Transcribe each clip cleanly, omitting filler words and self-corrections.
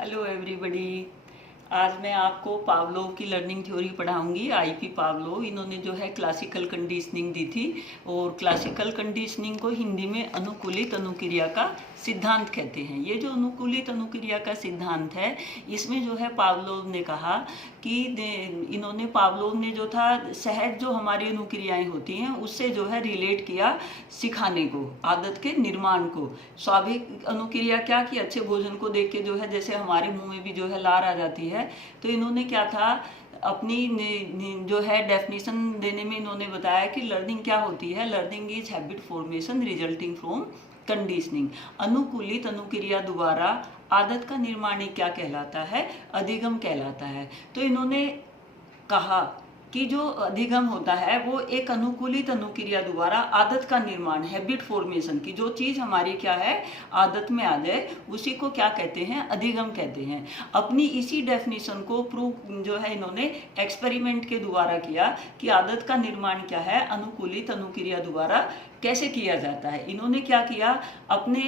Hello everybody. आज मैं आपको पावलोव की लर्निंग थ्योरी पढ़ाऊंगी। आईपी पावलोव, इन्होंने जो है क्लासिकल कंडीशनिंग दी थी और क्लासिकल कंडीशनिंग को हिंदी में अनुकूलित अनुक्रिया का सिद्धांत कहते हैं। ये जो अनुकूलित अनुक्रिया का सिद्धांत है, इसमें जो है पावलोव ने कहा कि इन्होंने पावलोव ने जो था सहज जो हमारी अनुक्रियाएं होती हैं उससे जो है रिलेट किया सिखाने को, आदत के निर्माण को। स्वाभाविक अनुक्रिया क्या कि अच्छे भोजन को देख के जो है जैसे हमारे मुंह में भी जो है लार आ जाती है, तो इन्होंने क्या था अपनी जो है डेफिनेशन देने में इन्होंने बताया कि लर्निंग क्या होती है। Learning is habit formation resulting from conditioning. अनुकूलित अनुक्रिया द्वारा आदत का निर्माण क्या कहलाता है? अधिगम कहलाता है। तो इन्होंने कहा कि जो अधिगम होता है वो एक अनुकूलित अनुक्रिया द्वारा आदत का निर्माण, हैबिट फॉर्मेशन की जो चीज हमारी क्या है आदत में आ जाए उसी को क्या कहते हैं? अधिगम कहते हैं। अपनी इसी डेफिनेशन को प्रूव जो है इन्होंने एक्सपेरिमेंट के द्वारा किया कि आदत का निर्माण क्या है अनुकूलित अनुक्रिया द्वारा कैसे किया जाता है। इन्होंने क्या किया, अपने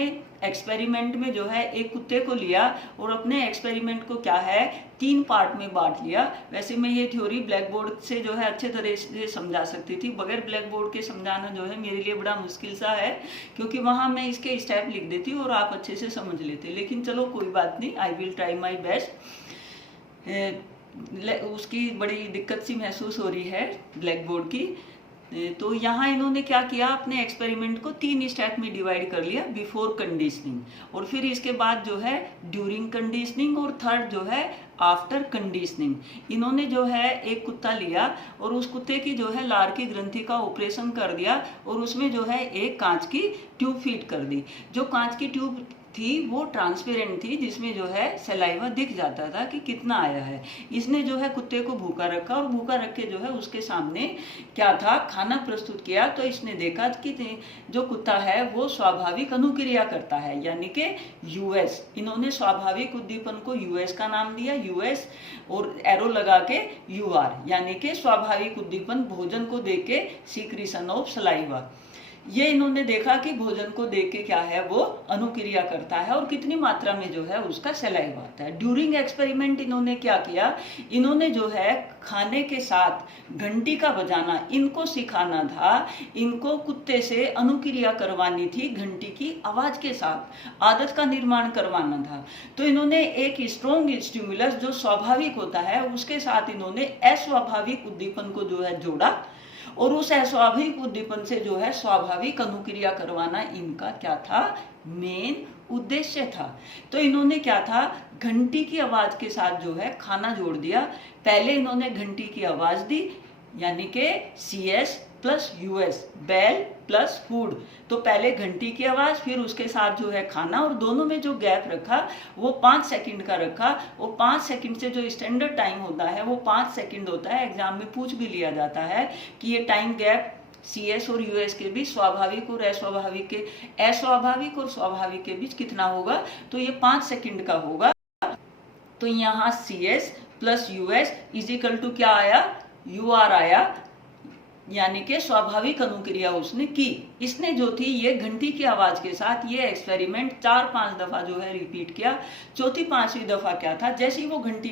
एक्सपेरिमेंट में जो है एक कुत्ते को लिया और अपने एक्सपेरिमेंट को क्या है 3 पार्ट में बांट लिया। वैसे मैं ये थ्योरी ब्लैक बोर्ड से जो है अच्छे तरह से समझा सकती थी, बगैर ब्लैक बोर्ड के समझाना जो है मेरे लिए बड़ा मुश्किल सा है, क्योंकि वहाँ मैं इसके स्टेप लिख देती और आप अच्छे से समझ लेते। लेकिन चलो कोई बात नहीं, I will try my best. उसकी बड़ी दिक्कत सी महसूस हो रही है ब्लैक बोर्ड की। तो यहाँ इन्होंने क्या किया, अपने एक्सपेरिमेंट को 3 स्टेप में डिवाइड कर लिया। बिफोर कंडीशनिंग, और फिर इसके बाद जो है ड्यूरिंग कंडीशनिंग, और थर्ड जो है आफ्टर कंडीशनिंग। इन्होंने जो है एक कुत्ता लिया और उस कुत्ते की जो है लार की ग्रंथि का ऑपरेशन कर दिया और उसमें जो है एक कांच की ट्यूब फीड कर दी। जो कांच की ट्यूब थी वो ट्रांसपेरेंट थी, जिसमें जो है सलाइवा दिख जाता था कि कितना आया है। इसने जो है कुत्ते को भूखा रखा और भूखा रख के जो है उसके सामने क्या था, खाना प्रस्तुत किया। तो इसने देखा कि जो कुत्ता है वो स्वाभाविक अनुक्रिया करता है, यानी कि यूएस। इन्होंने स्वाभाविक उद्दीपन को यूएस का नाम दिया, यूएस, और एरो लगा के यूआर, यानी कि स्वाभाविक उद्दीपन भोजन को देख के सीक्रेशन ऑफ सलाइवा। ये इन्होंने देखा कि भोजन को देख के क्या है वो अनुक्रिया करता है और कितनी मात्रा में जो है उसका सलाइवा आता है। ड्यूरिंग एक्सपेरिमेंट इन्होंने क्या किया, इन्होंने जो है खाने के साथ घंटी का बजाना इनको सिखाना था। इनको कुत्ते से अनुक्रिया करवानी थी, घंटी की आवाज के साथ आदत का निर्माण करवाना था। तो इन्होंने एक स्ट्रॉन्ग स्टिमुलस जो स्वाभाविक होता है उसके साथ इन्होंने अस्वाभाविक उद्दीपन को जो है जोड़ा और उस अस्वाभाविक उद्दीपन से जो है स्वाभाविक अनुक्रिया करवाना इनका क्या था, मेन उद्देश्य था। तो इन्होंने क्या था, घंटी की आवाज के साथ जो है खाना जोड़ दिया। पहले इन्होंने घंटी की आवाज दी, यानी कि CS plus US, bell plus food. तो पहले घंटी की आवाज, फिर उसके साथ जो है खाना, और दोनों में जो गैप रखा वो 5 सेकंड का रखा। और 5 सेकंड से जो स्टैंडर्ड टाइम होता है वो 5 सेकंड होता है। एग्जाम में पूछ भी लिया जाता है कि ये टाइम गैप CS और US के बीच, स्वाभाविक और अस्वाभाविक के, अस्वाभाविक और स्वाभाविक के बीच कितना होगा, तो ये 5 सेकंड का होगा। तो यहाँ CS plus US is equal to क्या आया, UR आया, यानी कि स्वाभाविक अनुक्रिया उसने की। इसने जो थी ये घंटी की आवाज के साथ ये एक्सपेरिमेंट 4-5 दफा जो है रिपीट किया। चौथी 5वीं दफा क्या था, जैसे ही वो घंटी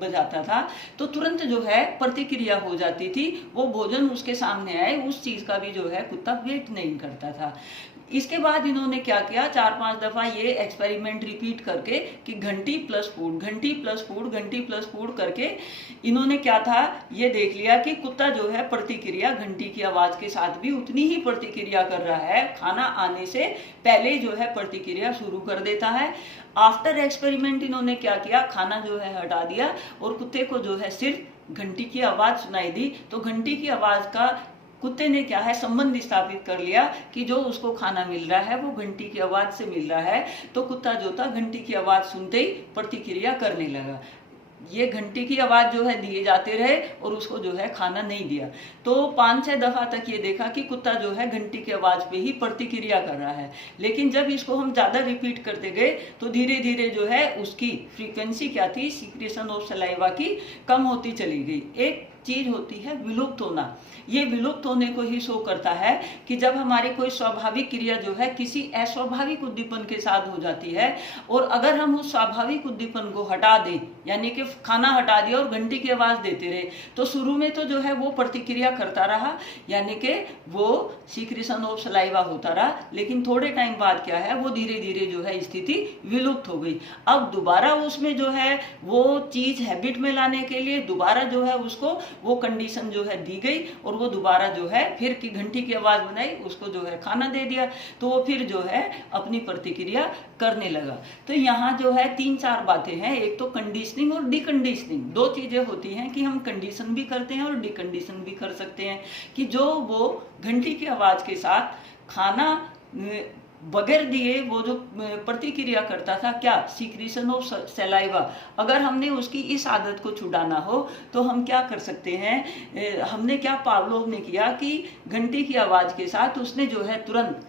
बजाता था तो तुरंत जो है प्रतिक्रिया हो जाती थी। वो भोजन उसके सामने आए उस चीज का भी जो है कुत्ता वेट नहीं करता था। इसके बाद इन्होंने क्या किया, 4-5 दफा ये एक्सपेरिमेंट रिपीट करके कि घंटी प्लस फूड, घंटी प्लस फूड, घंटी प्लस फूड करके इन्होंने क्या था ये देख लिया कि कुत्ता जो है प्रतिक्रिया घंटी की आवाज के साथ भी उतनी ही प्रतिक्रिया कर रहा है, खाना आने से पहले जो है प्रतिक्रिया शुरू कर देता है। आफ्टर एक्सपेरिमेंट इन्होंने क्या किया, खाना जो है हटा दिया और कुत्ते को जो है सिर्फ घंटी की आवाज सुनाई दी। तो घंटी की आवाज का कुत्ते ने क्या है संबंध स्थापित कर लिया कि जो उसको खाना मिल रहा है वो घंटी की आवाज से मिल रहा है। तो कुत्ता जो था घंटी की आवाज सुनते ही प्रतिक्रिया करने लगा। ये घंटी की आवाज जो है दिए जाते रहे और उसको जो है खाना नहीं दिया। तो 5-6 दफा तक ये देखा कि कुत्ता जो है घंटी की आवाज पे ही प्रतिक्रिया कर रहा है। लेकिन जब इसको हम ज्यादा रिपीट करते गए तो धीरे धीरे जो है उसकी फ्रीक्वेंसी क्या थी, सीक्रेशन ऑफ सलाइवा की, कम होती चली गई। एक चीज होती है विलुप्त होना। ये विलुप्त होने को ही शो करता है कि जब हमारी कोई स्वाभाविक क्रिया जो है किसी अस्वाभाविक उद्दीपन के साथ हो जाती है, और अगर हम उस स्वाभाविक उद्दीपन को हटा दें, यानी कि खाना हटा दिया और घंटी की आवाज देते रहे, तो शुरू में तो जो है वो प्रतिक्रिया करता रहा, यानी कि वो सीक्रेशन ऑफ सलाइवा होता रहा, लेकिन थोड़े टाइम बाद क्या है, वो धीरे धीरे जो है स्थिति विलुप्त हो गई। अब दोबारा उसमें जो है वो चीज हैबिट में लाने के लिए दोबारा जो है उसको वो कंडीशन जो है दी गई, और वो दोबारा जो है फिर की घंटी की आवाज बनाई, उसको जो है खाना दे दिया, तो वो फिर जो है अपनी प्रतिक्रिया करने लगा। तो यहाँ जो है 3-4 बातें हैं। एक तो कंडीशनिंग और डिकंडीशनिंग, दो चीजें होती हैं कि हम कंडीशन भी करते हैं और डिकंडीशन भी कर सकते हैं, कि जो वो घंटी की आवाज के साथ खाना बगैर दिए वो जो प्रतिक्रिया करता था, क्या सीक्रेशन ऑफ सलाइवा, अगर हमने उसकी इस आदत को छुड़ाना हो तो हम क्या कर सकते हैं। हमने क्या पावलोव ने किया कि घंटी की आवाज के साथ उसने जो है तुरंत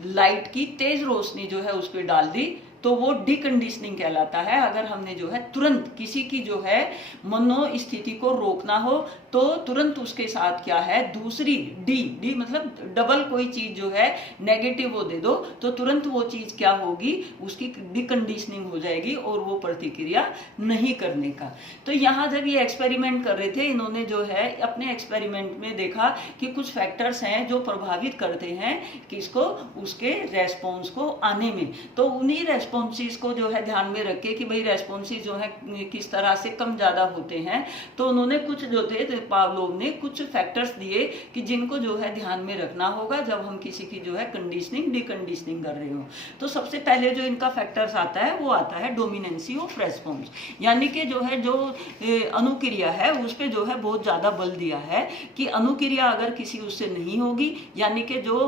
लाइट की तेज रोशनी जो है उस पर डाल दी, तो वो डिकंडीशनिंग कहलाता है। अगर हमने जो है तुरंत किसी की जो है मनोस्थिति को रोकना हो तो तुरंत उसके साथ क्या है, दूसरी डी मतलब डबल कोई चीज जो है नेगेटिव वो दे दो, तो तुरंत वो चीज क्या होगी, उसकी डिकंडीशनिंग हो जाएगी और वो प्रतिक्रिया नहीं करने का। तो यहाँ जब ये एक्सपेरिमेंट कर रहे थे, इन्होंने जो है अपने एक्सपेरिमेंट में देखा कि कुछ फैक्टर्स हैं जो प्रभावित करते हैं किसको, उसके रेस्पॉन्स को आने में। तो उन्हीं रेस्पॉन्सिस को जो है ध्यान में रखे कि भाई रेस्पॉन्सिस जो है किस तरह से कम ज्यादा होते हैं। तो उन्होंने कुछ जो थे, पावलोव ने कुछ फैक्टर्स दिए कि जिनको जो है ध्यान में रखना होगा जब हम किसी की जो है कंडीशनिंग डिकंडीशनिंग कर रहे हो। तो सबसे पहले जो इनका फैक्टर्स आता है वो आता है डोमिनेंसी ऑफ रेस्पॉन्स, यानी कि जो है जो अनुक्रिया है उस पर जो है बहुत ज्यादा बल दिया है कि अनुक्रिया अगर किसी उससे नहीं होगी, यानी कि जो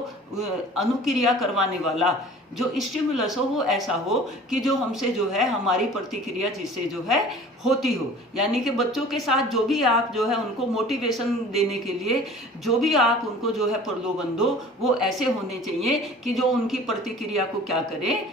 अनुक्रिया करवाने वाला जो स्टिमुलस हो वो ऐसा हो कि जो हमसे जो है हमारी प्रतिक्रिया जिससे जो है होती हो। यानी कि बच्चों के साथ जो भी आप जो है उनको मोटिवेशन देने के लिए जो भी आप उनको जो है प्रलोभन दो, वो ऐसे होने चाहिए कि जो उनकी प्रतिक्रिया को क्या करें,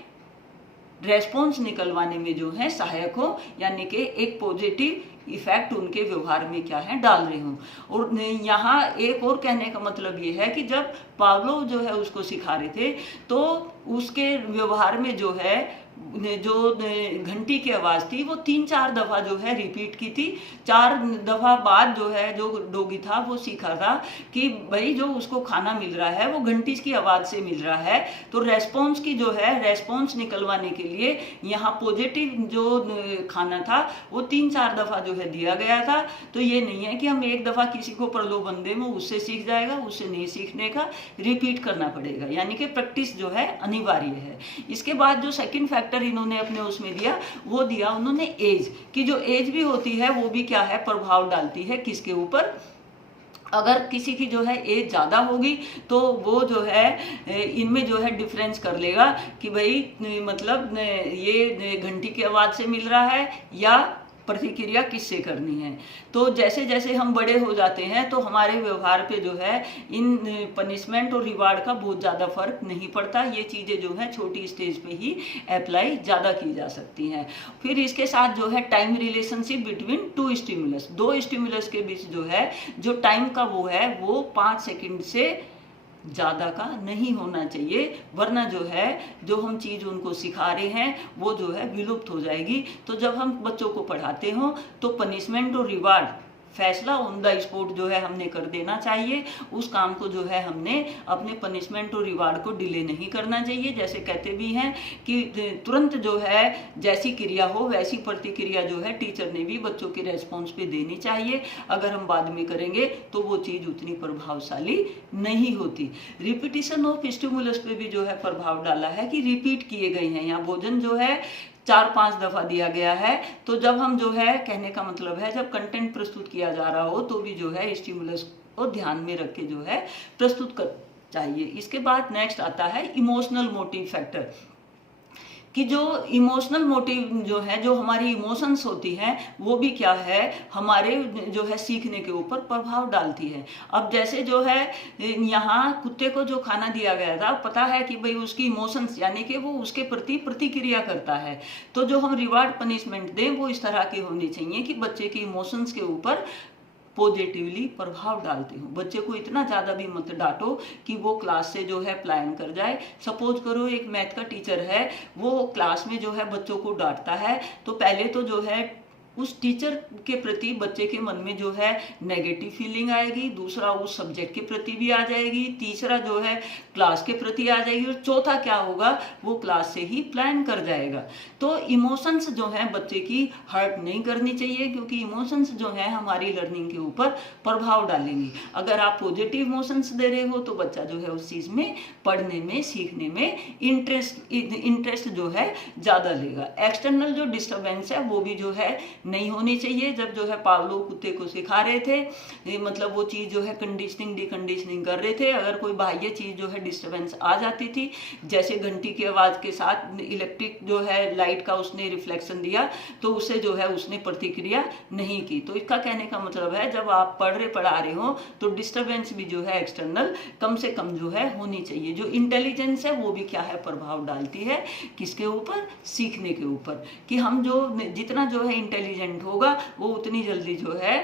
रेस्पॉन्स निकलवाने में जो है सहायक हो, यानी कि एक पॉजिटिव इफेक्ट उनके व्यवहार में क्या है डाल रहे हूँ। और यहाँ एक और कहने का मतलब ये है कि जब पावलोव जो है उसको सिखा रहे थे तो उसके व्यवहार में जो है जो घंटी की आवाज थी वो 3-4 दफा जो है रिपीट की थी। 4 दफा बाद जो है जो डॉगी था वो सीखा था कि भाई जो उसको खाना मिल रहा है वो घंटी की आवाज से मिल रहा है। तो रेस्पॉन्स की जो है रेस्पॉन्स निकलवाने के लिए यहाँ पॉजिटिव जो खाना था वो 3-4 दफा जो है दिया गया था। तो ये नहीं है कि हम एक दफा किसी को प्रलोभन दें वो उससे सीख जाएगा, उससे नहीं सीखने का, रिपीट करना पड़ेगा, यानी कि प्रैक्टिस जो है अनिवार्य है। इसके बाद जो सेकंड फैक्टर इन्होंने अपने उसमें दिया वो दिया उन्होंने एज, कि जो एज भी होती है वो भी क्या है प्रभाव डालती है किसके ऊपर। अगर किसी की जो है एज ज़्यादा होगी तो वो जो है इनमें जो है डिफरेंस कर लेगा कि भाई मतलब ये घंटी की आवाज़ से मिल रहा है या प्रतिक्रिया किससे करनी है। तो जैसे जैसे हम बड़े हो जाते हैं तो हमारे व्यवहार पे जो है इन पनिशमेंट और रिवार्ड का बहुत ज़्यादा फर्क नहीं पड़ता। ये चीज़ें जो है छोटी स्टेज पे ही अप्लाई ज़्यादा की जा सकती हैं। फिर इसके साथ जो है time relationship between 2 stimulus, 2 stimulus के बीच जो है जो टाइम का वो है वो 5 सेकेंड से ज़्यादा का नहीं होना चाहिए, वरना जो है जो हम चीज़ उनको सिखा रहे हैं वो जो है विलुप्त हो जाएगी। तो जब हम बच्चों को पढ़ाते हो तो पनिशमेंट और रिवार्ड फैसला ऑन द स्पॉट जो है हमने कर देना चाहिए। उस काम को जो है हमने अपने पनिशमेंट और रिवार्ड को डिले नहीं करना चाहिए। जैसे कहते भी हैं कि तुरंत जो है जैसी क्रिया हो वैसी प्रतिक्रिया जो है टीचर ने भी बच्चों के रेस्पॉन्स पे देनी चाहिए। अगर हम बाद में करेंगे तो वो चीज़ उतनी प्रभावशाली नहीं होती। रिपीटिशन ऑफ स्टिमुलस पे भी जो है प्रभाव डाला है कि रिपीट किए गए हैं। यहाँ भोजन जो है 4-5 दफा दिया गया है। तो जब हम जो है कहने का मतलब है जब कंटेंट प्रस्तुत किया जा रहा हो तो भी जो है स्टिमुलस को ध्यान में रख के जो है प्रस्तुत कर चाहिए। इसके बाद नेक्स्ट आता है इमोशनल मोटिव फैक्टर, कि जो इमोशनल मोटिव जो है जो हमारी इमोशंस होती हैं वो भी क्या है हमारे जो है सीखने के ऊपर प्रभाव डालती है। अब जैसे जो है यहाँ कुत्ते को जो खाना दिया गया था पता है कि भाई उसकी इमोशंस यानी कि वो उसके प्रति प्रतिक्रिया करता है। तो जो हम रिवार्ड पनिशमेंट दें वो इस तरह की होनी चाहिए कि बच्चे की इमोशंस के ऊपर पॉजिटिवली प्रभाव डालते हो। बच्चे को इतना ज़्यादा भी मत डांटो कि वो क्लास से जो है पलायन कर जाए। सपोज करो एक मैथ का टीचर है, वो क्लास में जो है बच्चों को डांटता है, तो पहले तो जो है उस टीचर के प्रति बच्चे के मन में जो है नेगेटिव फीलिंग आएगी, दूसरा उस सब्जेक्ट के प्रति भी आ जाएगी, तीसरा जो है क्लास के प्रति आ जाएगी, और चौथा क्या होगा, वो क्लास से ही प्लान कर जाएगा। तो इमोशंस जो है बच्चे की हर्ट नहीं करनी चाहिए, क्योंकि इमोशंस जो है हमारी लर्निंग के ऊपर प्रभाव डालेंगी। अगर आप पॉजिटिव इमोशंस दे रहे हो तो बच्चा जो है उस चीज़ में, पढ़ने में, सीखने में इंटरेस्ट जो है ज़्यादा लेगा। एक्सटर्नल जो डिस्टर्बेंस है वो भी जो है नहीं होनी चाहिए। जब जो है पावलो कुत्ते को सिखा रहे थे, मतलब वो चीज़ जो है कंडीशनिंग डिकंडीशनिंग कर रहे थे, अगर कोई बाह्य चीज़ जो है डिस्टर्बेंस आ जाती थी, जैसे घंटी की आवाज़ के साथ इलेक्ट्रिक जो है लाइट का उसने रिफ्लेक्शन दिया, तो उससे जो है उसने प्रतिक्रिया नहीं की। तो इसका कहने का मतलब है जब आप पढ़ा रहे हो तो डिस्टर्बेंस भी जो है एक्सटर्नल कम से कम जो है होनी चाहिए। जो इंटेलिजेंस है वो भी क्या है, प्रभाव डालती है किसके ऊपर, सीखने के ऊपर, कि हम जो जितना जो है इंटेलिजेंट होगा वो उतनी जल्दी जो है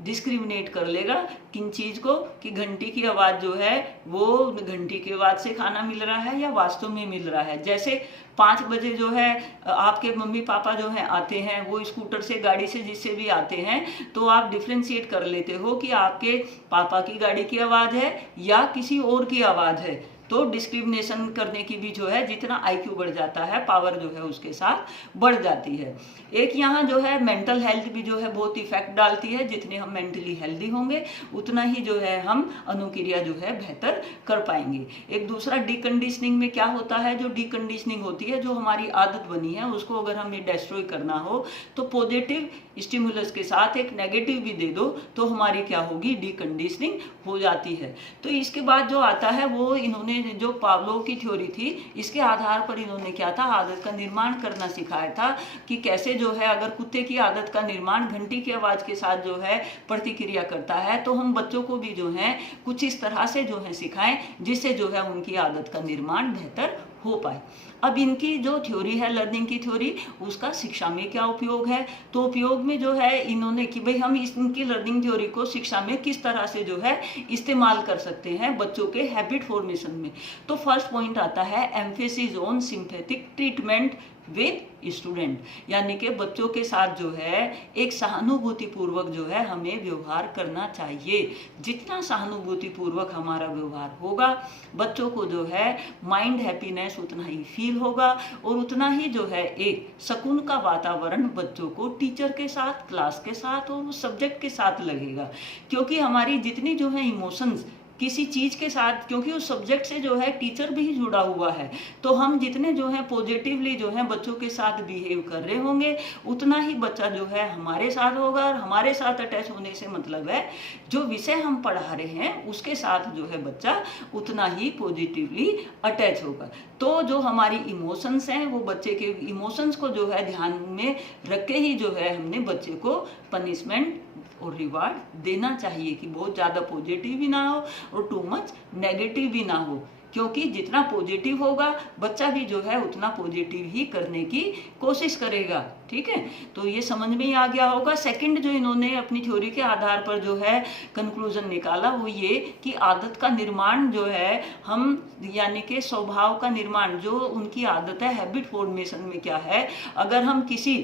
डिस्क्रिमिनेट कर लेगा किन चीज़ को, कि घंटी की आवाज़ जो है वो घंटी की आवाज़ से खाना मिल रहा है या वास्तव में मिल रहा है। जैसे 5 बजे जो है आपके मम्मी पापा जो है आते हैं, वो स्कूटर से, गाड़ी से, जिससे भी आते हैं, तो आप डिफ्रेंशिएट कर लेते हो कि आपके पापा की गाड़ी की आवाज़ है या किसी और की आवाज़ है। तो डिस्क्रिमिनेशन करने की भी जो है, जितना आईक्यू बढ़ जाता है, पावर जो है उसके साथ बढ़ जाती है। एक यहाँ जो है मेंटल हेल्थ भी जो है बहुत इफेक्ट डालती है। जितने हम मेंटली हेल्दी होंगे उतना ही जो है हम अनुक्रिया जो है बेहतर कर पाएंगे। एक दूसरा डीकंडीशनिंग में क्या होता है, जो डीकंडीशनिंग होती है, जो हमारी आदत बनी है उसको अगर हमें डिस्ट्रॉय करना हो तो पॉजिटिव स्टिमुलस के साथ एक नेगेटिव भी दे दो तो हमारी क्या होगी, डीकंडीशनिंग हो जाती है। तो इसके बाद जो आता है वो इन्होंने जो पावलोव की थ्योरी थी, इसके आधार पर इन्होंने क्या था, आदत का निर्माण करना सिखाया था कि कैसे जो है अगर कुत्ते की आदत का निर्माण घंटी की आवाज के साथ जो है प्रतिक्रिया करता है, तो हम बच्चों को भी जो है कुछ इस तरह से जो है सिखाएं जिससे जो है उनकी आदत का निर्माण बेहतर हो पाए। अब इनकी जो थ्योरी है, लर्निंग की थ्योरी, उसका शिक्षा में क्या उपयोग है, तो उपयोग में जो है इन्होंने कि भाई हम इनकी लर्निंग थ्योरी को शिक्षा में किस तरह से जो है इस्तेमाल कर सकते हैं बच्चों के हैबिट फॉर्मेशन में। तो फर्स्ट पॉइंट आता है emphasis on synthetic treatment with student, यानी कि बच्चों के साथ जो है एक सहानुभूति पूर्वक जो है हमें व्यवहार करना चाहिए। जितना सहानुभूति पूर्वक हमारा व्यवहार होगा, बच्चों को जो है माइंड हैप्पीनेस उतना ही फील होगा और उतना ही जो है एक सुकून का वातावरण बच्चों को टीचर के साथ, क्लास के साथ और सब्जेक्ट के साथ लगेगा। क्योंकि हमारी जितनी जो है इमोशंस किसी चीज़ के साथ, क्योंकि उस सब्जेक्ट से जो है टीचर भी जुड़ा हुआ है, तो हम जितने जो है पॉजिटिवली जो है बच्चों के साथ बिहेव कर रहे होंगे उतना ही बच्चा जो है हमारे साथ होगा। और हमारे साथ अटैच होने से मतलब है जो विषय हम पढ़ा रहे हैं उसके साथ जो है बच्चा उतना ही पॉजिटिवली अटैच होगा। तो जो हमारी इमोशंस हैं वो बच्चे के इमोशंस को जो है ध्यान में रख के ही जो है हमने बच्चे को पनिशमेंट और रिवार्ड देना चाहिए कि बहुत ज़्यादा पॉजिटिव भी ना हो और टू मच नेगेटिव भी ना हो। क्योंकि जितना पॉजिटिव होगा बच्चा भी जो है उतना पॉजिटिव ही करने की कोशिश करेगा। ठीक है, तो ये समझ में ही आ गया होगा। सेकंड जो इन्होंने अपनी थ्योरी के आधार पर जो है कंक्लूजन निकाला वो ये कि आदत का निर्माण जो है हम, यानी कि स्वभाव का निर्माण, जो उनकी आदत है हैबिट फॉर्मेशन में क्या है, अगर हम किसी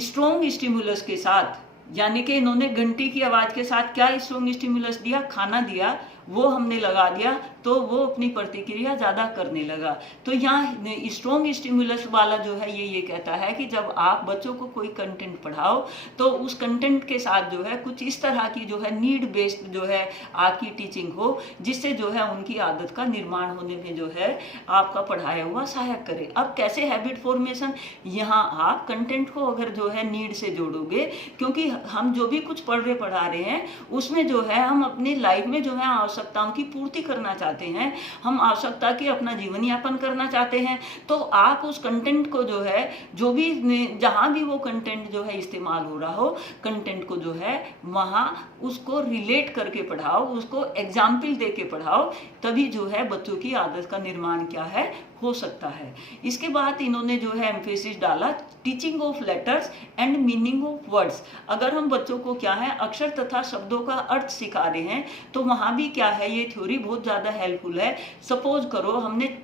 स्ट्रॉन्ग स्टिमुलस के साथ, यानी कि इन्होंने घंटी की आवाज के साथ क्या स्ट्रॉन्ग स्टिमुलस दिया, खाना दिया, वो हमने लगा दिया तो वो अपनी प्रतिक्रिया ज़्यादा करने लगा। तो यहाँ स्ट्रॉन्ग स्टिमुलस वाला जो है ये कहता है कि जब आप बच्चों को कोई कंटेंट पढ़ाओ तो उस कंटेंट के साथ जो है कुछ इस तरह की जो है नीड बेस्ड जो है आपकी टीचिंग हो, जिससे जो है उनकी आदत का निर्माण होने में जो है आपका पढ़ाया हुआ सहायक करे। अब कैसे हैबिट फॉर्मेशन, यहाँ आप कंटेंट को अगर जो है नीड से जोड़ोगे, क्योंकि हम जो भी कुछ पढ़ा रहे हैं उसमें जो है हम अपनी लाइफ में जो है आवश्यकताओं की पूर्ति करना चाहते हैं, हम आवश्यकता की अपना जीवन यापन करना चाहते हैं। तो आप उस कंटेंट को जो है, जो भी जहां भी वो कंटेंट जो है इस्तेमाल हो रहा हो, कंटेंट को जो है वहां उसको रिलेट करके पढ़ाओ, उसको एग्जाम्पल दे के पढ़ाओ, तभी जो है बच्चों की आदत का निर्माण क्या है, हो सकता है। इसके बाद इन्होंने जो है एम्फेसिस डाला teaching of letters and meaning of words. अगर हम बच्चों को क्या है अक्षर तथा शब्दों का अर्थ सिखा रहे हैं तो वहाँ भी क्या है ये थ्योरी बहुत ज़्यादा हेल्पफुल है। सपोज करो हमने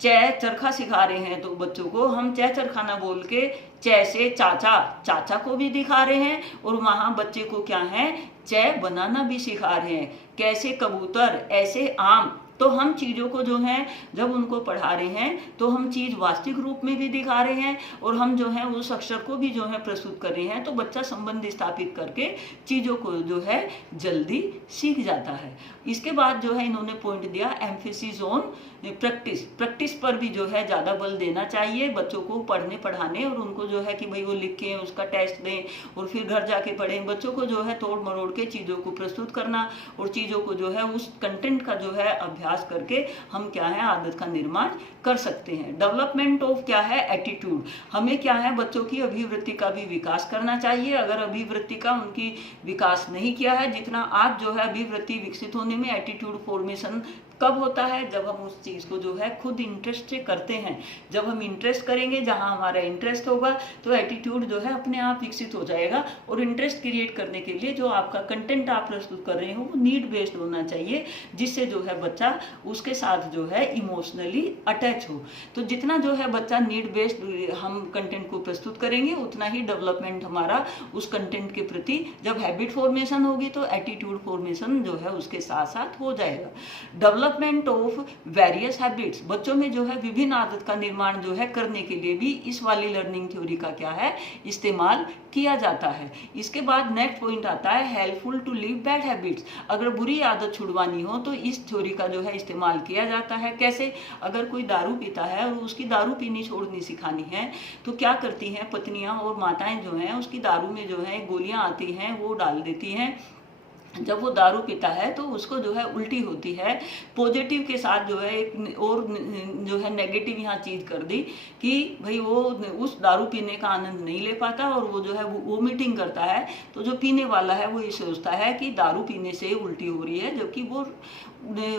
चरखा सिखा रहे हैं तो बच्चों को हम चरखाना बोल के से चाचा को भी दिखा रहे हैं और वहाँ बच्चे को क्या है बनाना भी सिखा रहे हैं, कैसे कबूतर ऐसे आम। तो हम चीज़ों को जो है जब उनको पढ़ा रहे हैं तो हम चीज़ वास्तविक रूप में भी दिखा रहे हैं और हम जो है उस अक्षर को भी जो है प्रस्तुत कर रहे हैं, तो बच्चा संबंध स्थापित करके चीज़ों को जो है जल्दी सीख जाता है। इसके बाद जो है इन्होंने पॉइंट दिया एम्फेसिस ऑन प्रैक्टिस पर भी जो है ज़्यादा बल देना चाहिए बच्चों को पढ़ने पढ़ाने, और उनको जो है कि भाई वो लिखें, उसका टेस्ट दें और फिर घर जाके पढ़ें। बच्चों को जो है तोड़ मरोड़ के चीज़ों को प्रस्तुत करना और चीज़ों को जो है उस कंटेंट का जो है अभ्यास करके हम क्या है आदत का निर्माण कर सकते हैं। डेवलपमेंट ऑफ क्या है एटीट्यूड, हमें क्या है बच्चों की अभिवृत्ति का भी विकास करना चाहिए। अगर अभिवृत्ति का उनकी विकास नहीं किया है, जितना आज जो है अभिवृत्ति विकसित होने में एटीट्यूड फॉर्मेशन कब होता है, जब हम उस चीज़ को जो है खुद इंटरेस्ट से करते हैं। जब हम इंटरेस्ट करेंगे, जहां हमारा इंटरेस्ट होगा तो एटीट्यूड जो है अपने आप विकसित हो जाएगा। और इंटरेस्ट क्रिएट करने के लिए जो आपका कंटेंट आप प्रस्तुत कर रहे हो वो नीड बेस्ड होना चाहिए, जिससे जो है बच्चा उसके साथ जो है इमोशनली अटैच हो। तो जितना जो है बच्चा नीड बेस्ड हम कंटेंट को प्रस्तुत करेंगे उतना ही डेवलपमेंट हमारा उस कंटेंट के प्रति, जब हैबिट फॉर्मेशन होगी तो एटीट्यूड फॉर्मेशन जो है उसके साथ साथ हो जाएगा। डेवलपमेंट ऑफ वेरियस हैबिट्स, बच्चों में जो है विभिन्न आदत का निर्माण जो है करने के लिए भी इस वाली लर्निंग थ्योरी का क्या है इस्तेमाल किया जाता है। इसके बाद नेक्स्ट पॉइंट आता है helpful to leave bad habits. अगर बुरी आदत छुड़वानी हो तो इस थ्योरी का जो है इस्तेमाल किया जाता है। कैसे, अगर कोई दारू पीता है और उसकी दारू पीनी छोड़नी सिखानी है तो क्या करती हैं पत्नियां और माताएं जो हैं उसकी दारू में जो है गोलियां आती हैं वो डाल देती हैं। जब वो दारू पीता है तो उसको जो है उल्टी होती है। पॉजिटिव के साथ जो है एक और जो है नेगेटिव यहाँ चीज कर दी कि भाई वो उस दारू पीने का आनंद नहीं ले पाता और वो जो है वो वोमिटिंग करता है। तो जो पीने वाला है वो ये सोचता है कि दारू पीने से उल्टी हो रही है, जबकि वो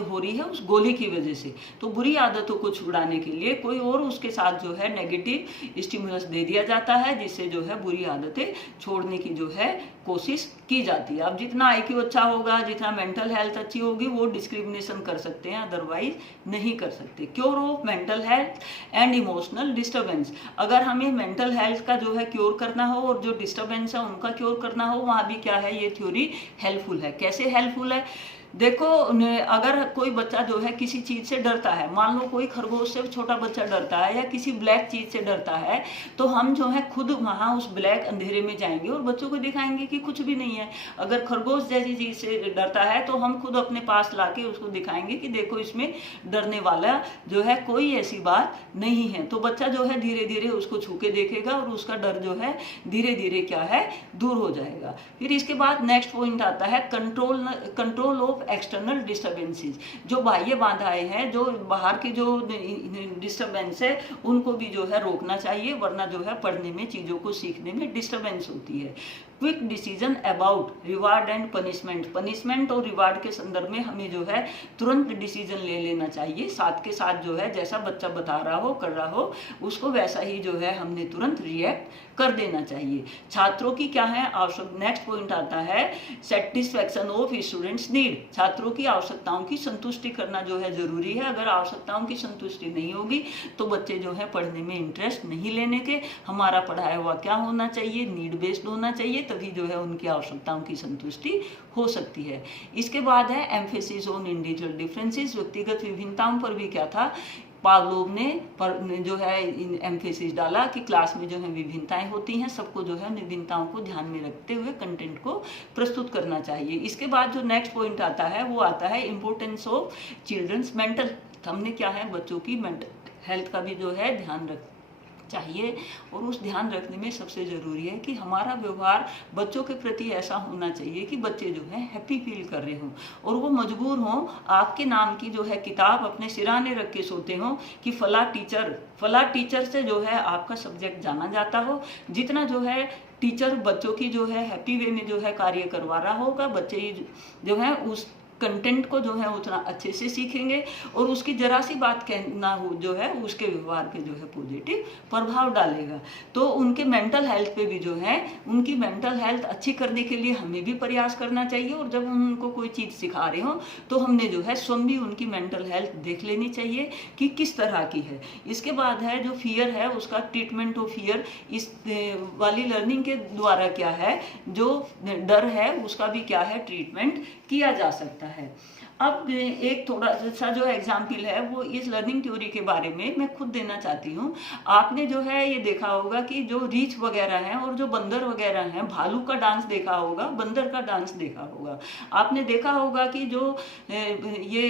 हो रही है उस गोली की वजह से। तो बुरी आदतों को छुड़ाने के लिए कोई और उसके साथ जो है नेगेटिव स्टिमुलस दे दिया जाता है, जिससे जो है बुरी आदतें छोड़ने की जो है कोशिश की जाती है। अब जितना आईक्यू अच्छा होगा, जितना मेंटल हेल्थ अच्छी होगी, वो डिस्क्रिमिनेशन कर सकते हैं, अदरवाइज नहीं कर सकते। Cure of mental health and emotional disturbance, अगर हमें मेंटल हेल्थ का जो है क्योर करना हो और जो डिस्टर्बेंस है उनका क्योर करना हो, वहाँ भी क्या है ये थ्योरी हेल्पफुल है। कैसे हेल्पफुल है, देखो अगर कोई बच्चा जो है किसी चीज से डरता है, मान लो कोई खरगोश से छोटा बच्चा डरता है या किसी ब्लैक चीज से डरता है, तो हम जो है खुद वहां उस ब्लैक अंधेरे में जाएंगे और बच्चों को दिखाएंगे कि कुछ भी नहीं है। अगर खरगोश जैसी चीज से डरता है तो हम खुद अपने पास लाके उसको दिखाएंगे कि देखो इसमें डरने वाला जो है कोई ऐसी बात नहीं है। तो बच्चा जो है धीरे धीरे उसको छू के देखेगा और उसका डर जो है धीरे धीरे क्या है दूर हो जाएगा। फिर इसके बाद नेक्स्ट पॉइंट आता है कंट्रोल ऑफ एक्सटर्नल डिस्टर्बेंसेस, जो बाह्य बाधाएं हैं, जो बाहर की जो डिस्टर्बेंस है उनको भी जो है रोकना चाहिए, वरना जो है पढ़ने में चीजों को सीखने में डिस्टर्बेंस होती है। Quick decision about reward and punishment और रिवार्ड के संदर्भ में हमें जो है तुरंत डिसीजन ले लेना चाहिए। साथ के साथ जो है जैसा बच्चा बता रहा हो कर रहा हो उसको वैसा ही जो है हमने तुरंत रिएक्ट कर देना चाहिए। छात्रों की क्या है आवश्यक, नेक्स्ट पॉइंट आता है सेटिस्फैक्शन ऑफ स्टूडेंट्स नीड, छात्रों की आवश्यकताओं की संतुष्टि करना जो है जरूरी है। अगर आवश्यकताओं की संतुष्टि नहीं होगी तो बच्चे जो है पढ़ने में इंटरेस्ट नहीं लेने के। हमारा पढ़ाया हुआ क्या होना चाहिए, नीड बेस्ड होना चाहिए, तभी जो है उनकी आवश्यकताओं की संतुष्टि हो सकती है। इसके बाद है एम्फेसिस ऑन इंडिविजुअल डिफरेंसेस, व्यक्तिगत विभिन्नताओं पर भी क्या था पावलोव ने जो है एम्फेसिस डाला कि क्लास में जो है विभिन्नताएं होती हैं, सबको जो है विभिन्नताओं को ध्यान में रखते हुए कंटेंट को प्रस्तुत करना चाहिए। इसके बाद जो नेक्स्ट पॉइंट आता है वो आता है इम्पोर्टेंस ऑफ चिल्ड्रंस मेंटल, हमने क्या है बच्चों की मेंटल हेल्थ का भी जो है ध्यान रख चाहिए। और उस ध्यान रखने में सबसे ज़रूरी है कि हमारा व्यवहार बच्चों के प्रति ऐसा होना चाहिए कि बच्चे जो है हैप्पी फील कर रहे हों और वो मजबूर हों आपके नाम की जो है किताब अपने सिराने रख के सोते हों कि फला टीचर से जो है आपका सब्जेक्ट जाना जाता हो। जितना जो है टीचर बच्चों की जो है हैप्पी वे में जो है कार्य करवा रहा होगा, बच्चे जो है कंटेंट को जो है उतना अच्छे से सीखेंगे और उसकी जरा सी बात कहना हो जो है उसके व्यवहार पे जो है पॉजिटिव प्रभाव डालेगा। तो उनके मेंटल हेल्थ पे भी जो है, उनकी मेंटल हेल्थ अच्छी करने के लिए हमें भी प्रयास करना चाहिए। और जब हम उनको कोई चीज़ सिखा रहे हो तो हमने जो है स्वयं भी उनकी मेंटल हेल्थ देख लेनी चाहिए कि किस तरह की है। इसके बाद है जो फियर है, उसका ट्रीटमेंट ऑफ फियर इस वाली लर्निंग के द्वारा क्या है, जो डर है उसका भी क्या है ट्रीटमेंट किया जा सकता है। अब एक थोड़ा सा जो एग्जाम्पल है वो इस लर्निंग थ्योरी के बारे में मैं खुद देना चाहती हूँ। आपने जो है ये देखा होगा कि जो रीछ वगैरह हैं और जो बंदर वगैरह हैं, भालू का डांस देखा होगा, बंदर का डांस देखा होगा। आपने देखा होगा कि जो ये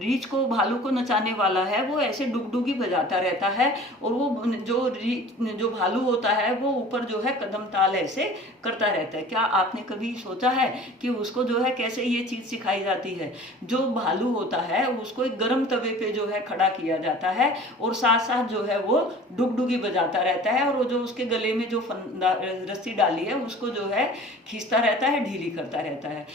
रीछ को भालू को नचाने वाला है वो ऐसे डुगडुगी बजाता रहता है और वो जो भालू होता है वो ऊपर जो है कदम ताल ऐसे करता रहता है। क्या आपने कभी सोचा है कि उसको जो है कैसे ये चीज़ सिखाई जाती है? जो भालू होता है उसको एक गर्म तवे पे जो है खड़ा किया जाता है और साथ साथ जो है वो डुगडुगी बजाता रहता है और वो जो उसके गले में जो रस्सी डाली है उसको जो है खींचता रहता है, ढीली करता रहता है,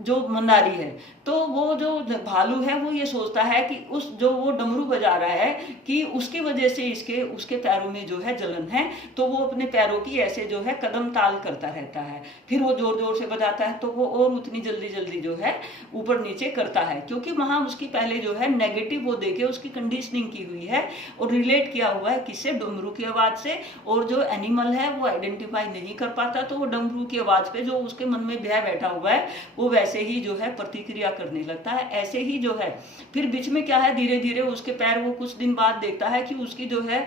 जो मंदारी है। तो वो जो भालू है वो ये सोचता है कि उस जो वो डमरू बजा रहा है कि उसकी वजह से उसके पैरों में जो है जलन है, तो वो अपने पैरों की ऐसे जो है कदम ताल करता रहता है। फिर वो जोर जोर से बजाता है तो वो और उतनी जल्दी जल्दी जो है ऊपर नीचे करता है, क्योंकि वहां उसकी पहले जो है नेगेटिव वो देके उसकी कंडीशनिंग की हुई है और रिलेट किया हुआ है किससे, डमरू की आवाज से। और जो एनिमल है वो आइडेंटिफाई नहीं कर पाता तो वो डमरू की आवाज पे जो उसके मन में भय बैठा हुआ है वो वैसे ही जो है प्रतिक्रिया करने लगता है। ऐसे ही जो है फिर बीच में क्या है, धीरे धीरे उसके पैर, वो कुछ दिन बाद देखता है कि उसकी जो है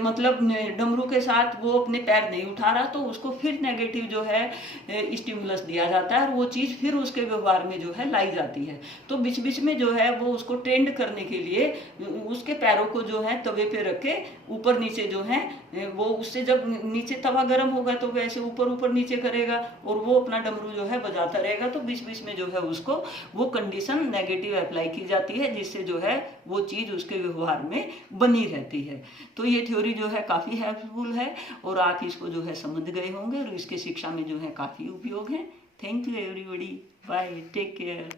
मतलब डमरू के साथ वो अपने पैर नहीं उठा रहा, तो उसको फिर नेगेटिव जो है स्टिमुलस दिया जाता है और वो चीज़ फिर उसके व्यवहार में जो है लाई जाती है। तो बीच बीच में जो है वो उसको ट्रेंड करने के लिए उसके पैरों को जो है तवे पे रख के ऊपर नीचे जो है वो, उससे जब नीचे तवा गर्म होगा तो वो ऐसे ऊपर ऊपर नीचे करेगा और वो अपना डमरू जो है बजाता रहेगा। तो बीच बीच में जो है उसको वो कंडीशन नेगेटिव अप्लाई की जाती है जिससे जो है वो चीज़ उसके व्यवहार में बनी रहती है। तो ये थ्योरी जो है काफ़ी हेल्पफुल है और आप इसको जो है समझ गए होंगे और इसके शिक्षा में जो है काफ़ी उपयोग है। Thank you everybody, bye, take care.